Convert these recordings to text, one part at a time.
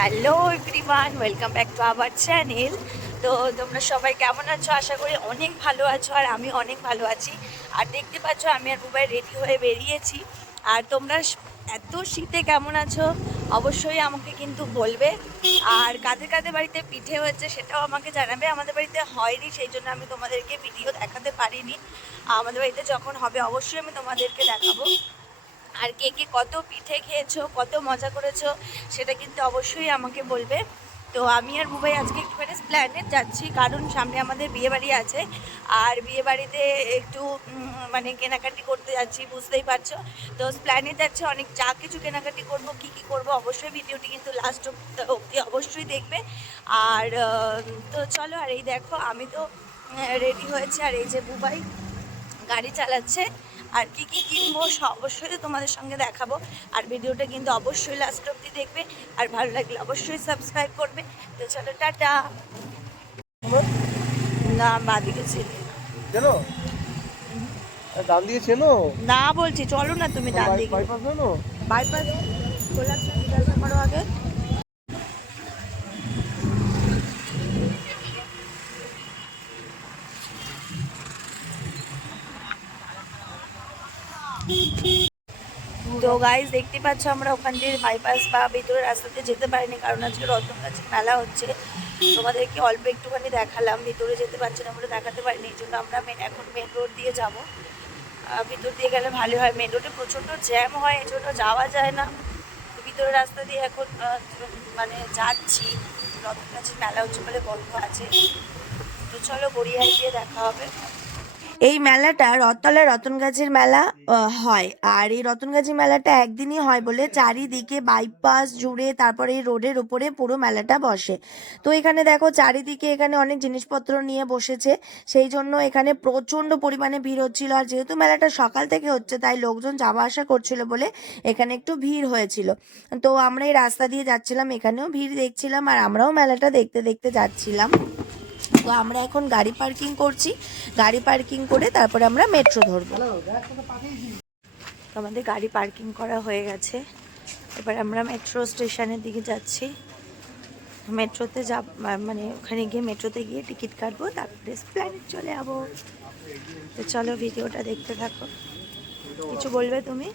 Hello everyone, welcome back to our channel. তো তোমরা সবাই কেমন আছো? আশা করি অনেক ভালো আছো, আর আমি অনেক ভালো আছি। আর দেখতে পাচ্ছ আমি আর বুবাই রেডি হয়ে বেরিয়েছি। আর তোমরা এত শীতে কেমন আছো অবশ্যই আমাকে কিন্তু বলবে। আর কাদের কাদের বাড়িতে পিঠে হয়েছে সেটাও আমাকে জানাবে। আমাদের বাড়িতে হয়নি, সেই জন্য আমি তোমাদেরকে ভিডিও দেখাতে পারিনি। আমাদের বাড়িতে যখন হবে অবশ্যই আমি তোমাদেরকে দেখাবো। আর কে কে কত পিঠে খেয়েছো, কত মজা করেছো সেটা কিন্তু অবশ্যই আমাকে বলবে। তো আমি আর বুবাই আজকে একটুখানি প্ল্যানেট যাচ্ছি, কারণ সামনে আমাদের বিয়েবাড়ি আছে। আর বিয়েবাড়িতে একটু মানে কেনাকাটি করতে যাচ্ছি, বুঝতেই পারছো। তো প্ল্যানেট যাচ্ছে, অনেক যা কিছু কেনাকাটি করবো, কি কি করবো অবশ্যই ভিডিওটি কিন্তু লাস্ট অবধি অবশ্যই দেখবে। আর তো চলো, আর এই দেখো আমি তো রেডি হয়েছে, আর এই যে বুবাই গাড়ি চালাচ্ছে। আর কি কি কিনবো অবশ্যই তোমাদের সঙ্গে দেখাবো। আর ভিডিওটা কিন্তু অবশ্যই লাস্ট অবধি দেখবে, আর ভালো লাগলে অবশ্যই সাবস্ক্রাইব করবে। তো চলো, টাটা। না, বাদিকে ছিল চেনো? ডান দিকে চেনো? না বলছি, চলো না তুমি ডান দিকে। বাইপাস জানো? বাইপাস খোলা আছে, জিজ্ঞাসা করো আগে। তো গাইজ দেখতে পাচ্ছ আমরা ওখান থেকে বাইপাস বা ভিতরের রাস্তাতে যেতে পারিনি, কারণ আজকে রতনগাছি মেলা হচ্ছে। তোমাদেরকে অল্প একটুখানি দেখালাম, ভিতরে যেতে পারছি না বলে দেখাতে পারিনি। এই জন্য আমরা এখন মেন রোড দিয়ে যাব। ভিতর দিয়ে গেলে ভালো হয়, মেন রোডে প্রচণ্ড জ্যাম হয়, এই জন্য যাওয়া যায় না। তো ভিতরের রাস্তা দিয়ে এখন মানে যাচ্ছি। রতনগাছি মেলা হচ্ছে বলে বন্ধ আছে। তো চলো, গড়িয়ায় গিয়ে দেখা হবে। এই মেলাটা রথতলায় রতনগাছির মেলা হয়। আর এই রতনগাছি মেলাটা একদিনই হয় বলে চারিদিকে বাইপাস জুড়ে, তারপরে এই রোডের উপরে পুরো মেলাটা বসে। তো এখানে দেখো চারিদিকে এখানে অনেক জিনিসপত্র নিয়ে বসেছে, সেই জন্য এখানে প্রচণ্ড পরিমাণে ভিড় হচ্ছিল। আর যেহেতু মেলাটা সকাল থেকে হচ্ছে, তাই লোকজন যাওয়া আসা করছিল বলে এখানে একটু ভিড় হয়েছিল। তো আমরা এই রাস্তা দিয়ে যাচ্ছিলাম, এখানেও ভিড় দেখছিলাম, আর আমরাও মেলাটা দেখতে দেখতে যাচ্ছিলাম। তো আমরা এখন গাড়ি পার্কিং করছি, গাড়ি পার্কিং করে তারপরে আমরা মেট্রো ধরবো। আমাদের গাড়ি পার্কিং করা হয়ে গেছে, এবার আমরা মেট্রো স্টেশনের দিকে যাচ্ছি। মেট্রোতে মানে ওখানে গিয়ে মেট্রোতে গিয়ে টিকিট কাটবো, তারপরে প্ল্যানেট চলে যাবো। তো চলো, ভিডিওটা দেখতে থাকো। কিছু বলবে তুমি?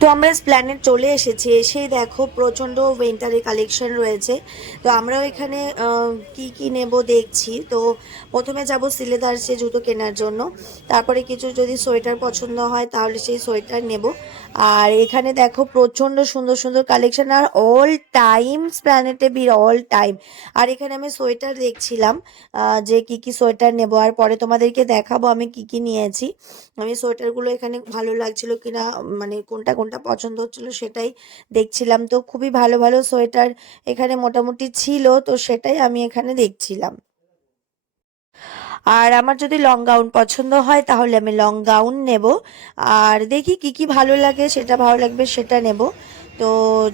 তো আমরা প্ল্যানেট চলে এসেছি, এসেই দেখো প্রচণ্ড উইন্টারের কালেকশন রয়েছে। তো আমরাও এখানে কি কি নেব দেখছি। তো প্রথমে যাব সিলেদার্সে জুতো কেনার জন্য, তারপরে কিছু যদি সোয়েটার পছন্দ হয় তাহলে সেই সোয়েটার নেব। আর এখানে দেখো প্রচণ্ড সুন্দর সুন্দর কালেকশন, আর অল টাইম প্ল্যানেটে ভিড়, অল টাইম। আর এখানে আমি সোয়েটার দেখছিলাম যে কি কি সোয়েটার নেব, আর পরে তোমাদেরকে দেখাবো আমি কি কি নিয়েছি। আমি সোয়েটারগুলো এখানে ভালো লাগছিল কিনা, মানে কোনটা কোনটা পছন্দ হচ্ছিল সেটাই দেখছিলাম। তো খুবই ভালো ভালো সোয়েটার এখানে মোটামুটি ছিল, তো সেটাই আমি এখানে দেখছিলাম। আর আমার যদি লং গাউন পছন্দ হয় তাহলে আমি লং গাউন নেব। আর দেখি কি কি ভালো লাগে, সেটা ভালো লাগবে সেটা নেব। তো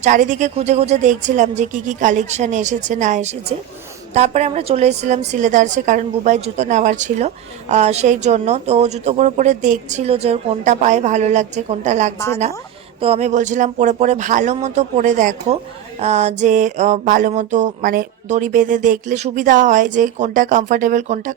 চারিদিকে খুঁজে খুঁজে দেখছিলাম যে কি কি কালেকশন এসেছে না এসেছে। তারপরে আমরা চলে এসেছিলাম সিলেদার্সে, কারণ বুবাই জুতো নেওয়ার ছিল, সেই জন্য। তো জুতো পরে পরে দেখছিল যে ওর কোনটা পায়ে ভালো লাগছে কোনটা লাগছে না। তো আমি বলছিলাম পরে পরে ভালো মতো পরে দেখো, যে ভালো মতো মানে দড়ি বেঁধে দেখলে সুবিধা হয় যে কোনটা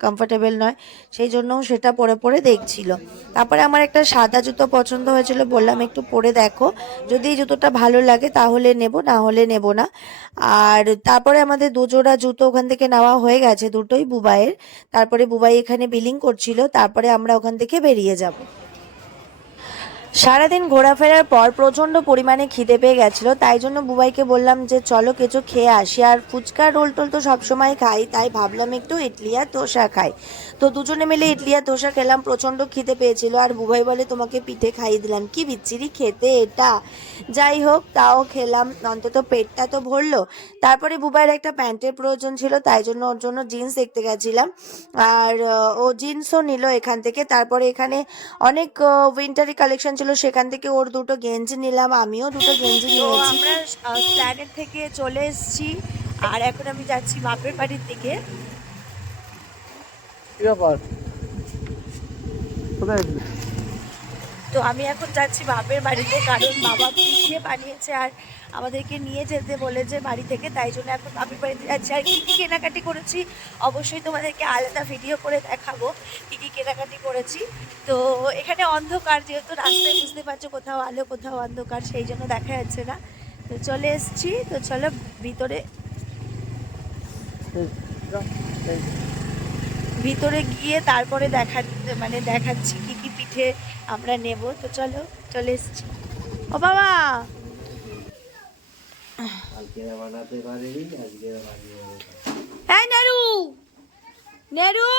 কমফর্টেবল নয়, সেই জন্য সেটা পরে পরে দেখছিল। তারপরে আমার একটা সাদা জুতো পছন্দ হয়েছিল, বললাম একটু পরে দেখো, যদি এই জুতোটা ভালো লাগে তাহলে নেব, না হলে নেব না। আর তারপরে আমাদের দুজোড়া জুতো ওখান থেকে নেওয়া হয়ে গেছে, দুটোই বুবাইয়ের। তারপরে বুবাই এখানে বিলিং করছিল, তারপরে আমরা ওখান থেকে বেরিয়ে যাব। সারাদিন ঘোরাফেরার পর প্রচণ্ড পরিমাণে খিদে পেয়ে গেছিলো, তাই জন্য বুবাইকে বললাম যে চলো কিছু খেয়ে আসি। আর ফুচকা রোল টোল তো সবসময় খাই, তাই ভাবলাম একটু ইডলি আর ধোসা খাই। তো দুজনে মিলে ইডলি আর ধোসা খেলাম, প্রচণ্ড খিদে পেয়েছিল। আর বুবাই বলে তোমাকে পিঠে খাইয়ে দিলাম, কি বিচ্ছিরি খেতে এটা। যাই হোক, তাও খেলাম, অন্তত পেটটা তো ভরলো। তারপরে বুবাইয়ের একটা প্যান্টের প্রয়োজন ছিল, তাই জন্য ওর জন্য জিন্স দেখতে গেছিলাম। আর ও জিন্সও নিল এখান থেকে। তারপরে এখানে অনেক উইন্টারি কালেকশন ছিল, সেখান থেকে ওর দুটো গেঞ্জি নিলাম, আমিও দুটো গেঞ্জি নিয়েছি। আমরা প্ল্যানেট থেকে চলে এসেছি, আর এখন আমি যাচ্ছি বাপের বাড়ির দিকে। কি ব্যাপার? কোথায়? তো আমি এখন যাচ্ছি বাপের বাড়িতে, কারণ বাবা পিঠে বানিয়েছে আর আমাদেরকে নিয়ে যেতে বলেছে বাড়ি থেকে, তাই জন্য এখন বাপের বাড়িতে যাচ্ছি। আর কী কী কেনাকাটি করেছি অবশ্যই তোমাদেরকে আলাদা ভিডিও করে দেখাবো কী কী কেনাকাটি করেছি। তো এখানে অন্ধকার, যেহেতু রাস্তায় বুঝতে পারছো কোথাও আলো কোথাও অন্ধকার, সেই জন্য দেখা যাচ্ছে না। তো চলে এসছি, তো চলো ভিতরে ভিতরে গিয়ে তারপরে দেখাচ্ছি কি কি পিঠে আমরা নেব। তো চলো, চলে এসছি। ও বাবা, এই নেরু, নেরু,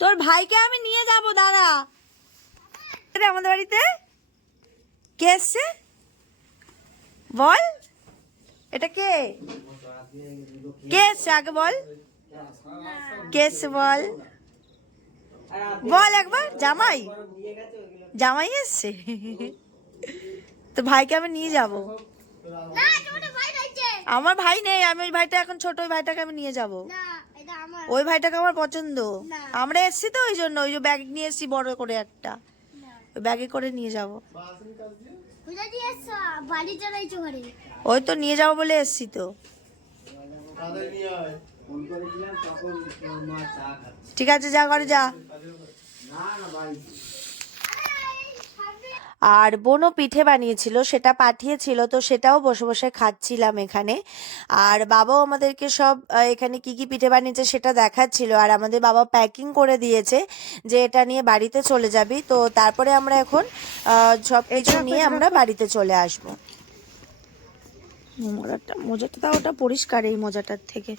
তোর ভাইকে আমি নিয়ে যাব, দাঁড়া। আমাদের বাড়িতে কে এসছে বল, এটা কে কে এসছে আগে বল, কে এসছে বল, বল একবার। জামাই, জামাই এসছে। তো ভাইকে আমি নিয়ে যাব। আমার ভাই নেই, আমি ওই ভাইটা এখন ছোট, ওই ভাইটাকে আমি নিয়ে যাব। ওই ভাইটাকে আমার পছন্দ। আমরা এসছি তো ওই জন্য, ওই যে ব্যাগ নিয়ে এসছি বড় করে একটা, ওই ব্যাগে করে নিয়ে যাব। ওই তো নিয়ে যাবো বলে এসছি তো। ঠিক আছে, যা ঘরে যা। আর বোনও পিঠে বানিয়েছিল, সেটা পাঠিয়েছিল, তো সেটাও বসে বসে খাচ্ছিলাম এখানে। আর বাবাও আমাদেরকে সব এখানে কি কি পিঠে বানিয়েছে সেটা দেখাচ্ছিল। আর আমাদের বাবা প্যাকিং করে দিয়েছে যে এটা নিয়ে বাড়িতে চলে যাবি। তো তারপরে আমরা এখন সব কিছু নিয়ে আমরা বাড়িতে চলে আসবো। মোজাটা তাও ওটা পরিষ্কার, এই মোজাটার থেকে।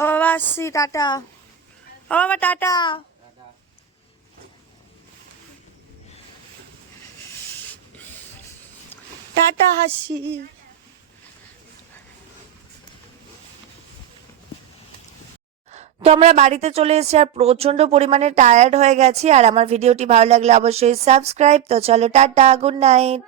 ও বাবা, আসছি, টাটা। ও বাবা, টাটা। টাটা, হাসি। তো আমরা বাড়িতে চলে এসেছি আর প্রচন্ড পরিমাণে টায়ার্ড হয়ে গেছি। আর আমার ভিডিওটি ভালো লাগলে অবশ্যই সাবস্ক্রাইব। তো চলো, টাটা, গুড নাইট।